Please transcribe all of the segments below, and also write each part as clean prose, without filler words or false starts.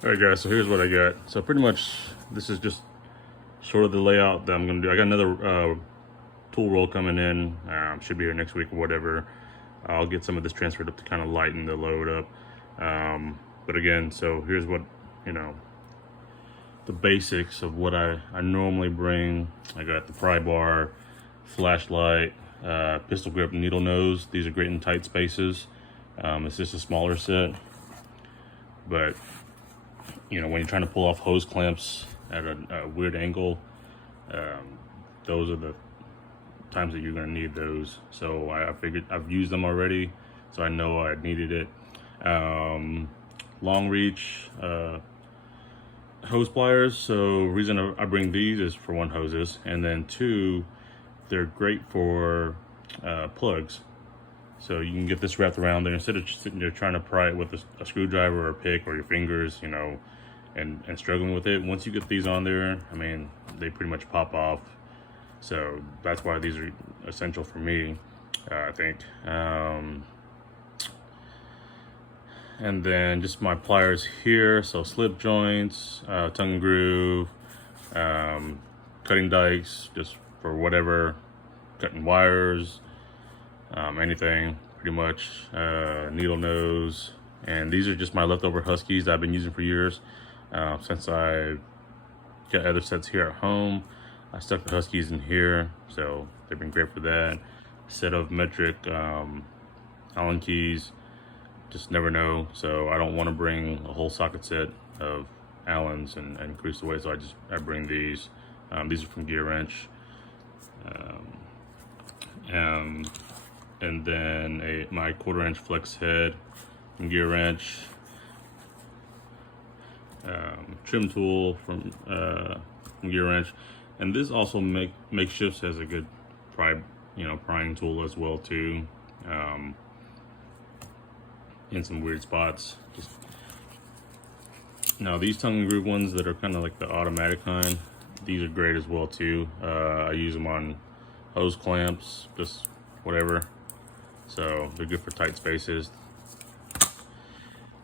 All right, guys, so here's what I got. So pretty much this is just sort of the layout that I'm gonna do. I got another tool roll coming in. Should be here next week or whatever. I'll get some of this transferred up to kind of lighten the load up. But again, so here's what, you know, the basics of what I normally bring. I got the pry bar, flashlight, pistol grip, needle nose. These are great in tight spaces. It's just a smaller set, but you know, when you're trying to pull off hose clamps at a weird angle, those are the times that you're going to need those. So I figured I've used them already, so I know I needed it. Long reach hose pliers. So reason I bring these is for one, hoses, and then two, they're great for plugs. So you can get this wrapped around there instead of just sitting there trying to pry it with a screwdriver or a pick or your fingers, you know, and struggling with it. Once you get these on there, I mean, they pretty much pop off. So that's why these are essential for me, I think. And then just my pliers here. So slip joints, tongue and groove, cutting dikes, just for whatever, cutting wires, anything pretty much, needle nose. And these are just my leftover Huskies that I've been using for years. Since I got other sets here at home, I stuck the Huskies in here, so they've been great for that. Set of metric Allen keys, just never know. So I don't want to bring a whole socket set of Allens and increase the weight, so I bring these. These are from Gear Wrench. And then my 1/4 inch flex head from Gear Wrench. Trim tool from Gear Wrench, and this also makeshifts as a good prying tool as well too. In some weird spots. Now these tongue and groove ones that are kind of like the automatic kind, these are great as well too. I use them on hose clamps, just whatever. So they're good for tight spaces.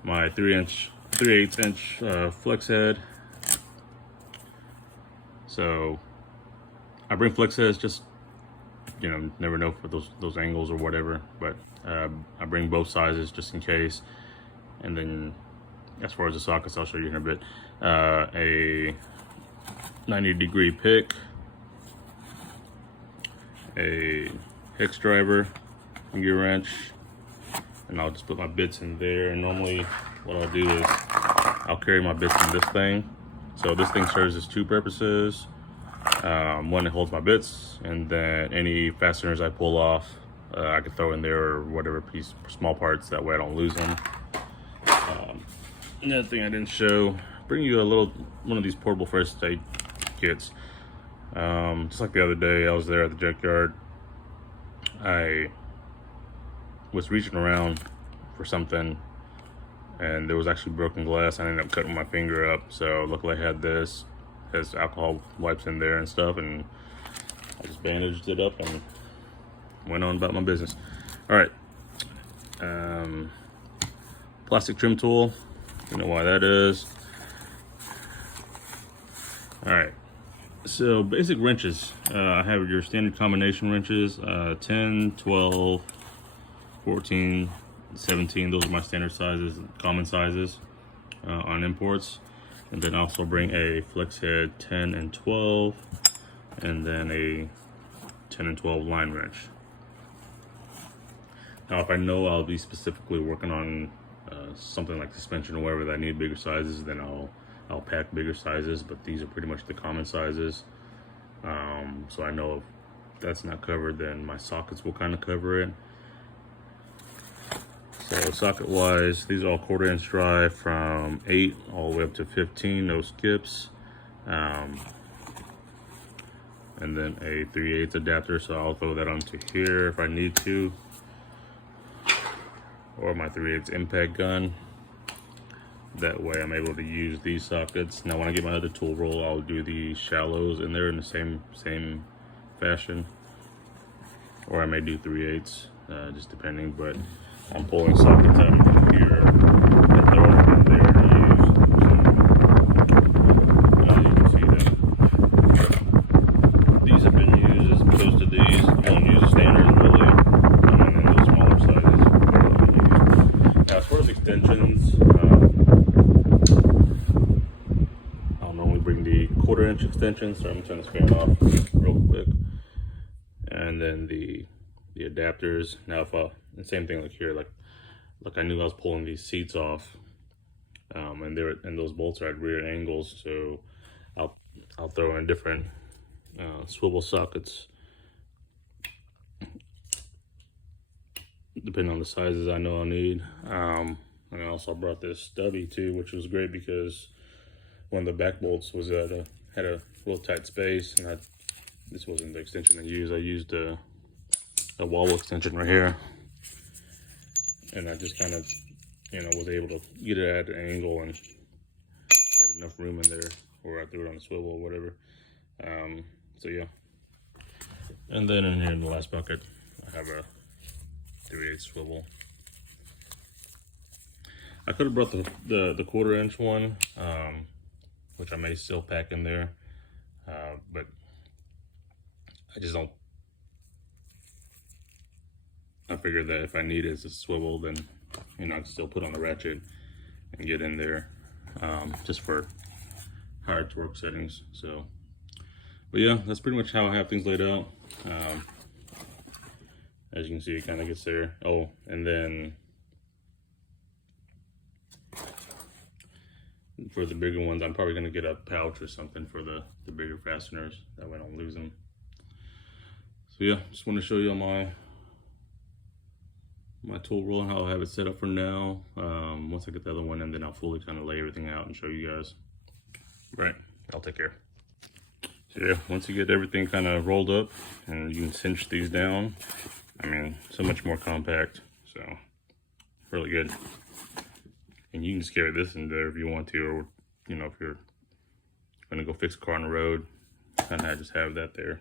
My 3/8 inch flex head. So I bring flex heads, just, you know, never know for those angles or whatever, but I bring both sizes just in case. And then as far as the sockets, I'll show you in a bit. A 90-degree pick, a hex driver from Gear Wrench, and I'll just put my bits in there. And normally what I'll do is I'll carry my bits in this thing. So this thing serves as two purposes. One, it holds my bits, and then any fasteners I pull off, I can throw in there, or whatever small parts, that way I don't lose them. Another thing I didn't show, bring you one of these portable first aid kits. Just like the other day, I was there at the junkyard. I was reaching around for something, and there was actually broken glass. I ended up cutting my finger up, so luckily I had this. Has alcohol wipes in there and stuff, and I just bandaged it up and went on about my business. All right, plastic trim tool, you know why that is. All right, so basic wrenches. I have your standard combination wrenches, 10, 12, 14, 17. Those are my standard sizes, common sizes on imports. And then also bring a flex head 10 and 12, and then a 10 and 12 line wrench. Now, if I know I'll be specifically working on something like suspension or whatever that I need bigger sizes, then I'll pack bigger sizes. But these are pretty much the common sizes. So I know if that's not covered, then my sockets will kind of cover it. So socket wise, these are all 1/4 inch drive from 8 all the way up to 15, no skips. And then a 3/8 adapter, so I'll throw that onto here if I need to. Or my 3/8 impact gun. That way I'm able to use these sockets. Now when I get my other tool roll, I'll do the shallows in there in the same fashion. Or I may do 3/8, just depending, but I'm pulling sockets out of here and throw them in there to use. extensions. I'll normally bring the 1/4 inch extensions, so I'm gonna turn this fan off real quick. And then the adapters. Now if the same thing like here, like I knew I was pulling these seats off, and those bolts are at rear angles, so I'll throw in different swivel sockets depending on the sizes I know I'll need. And I also brought this stubby too, which was great because one of the back bolts was had a real tight space, and this wasn't the extension I used. I used a wobble extension right here, and I just kind of, was able to get it at an angle and had enough room in there where I threw it on the swivel or whatever. So yeah. And then in here in the last bucket, I have a 3/8 swivel. I could have brought the 1/4 inch one, which I may still pack in there, but I just don't. I figured that if I need it as a swivel, then I can still put on the ratchet and get in there, just for higher torque settings. So, but yeah, that's pretty much how I have things laid out. As you can see, it kind of gets there. Oh, and then for the bigger ones, I'm probably gonna get a pouch or something for the bigger fasteners. That way I don't lose them. So yeah, just want to show you all my tool roll and how I have it set up for now. Once I get the other one in, then I'll fully kind of lay everything out and show you guys. Right, I'll take care. So yeah, once you get everything kind of rolled up and you can cinch these down, I mean, so much more compact, so really good. And you can just carry this in there if you want to, or if you're gonna go fix a car on the road, kind of just have that there.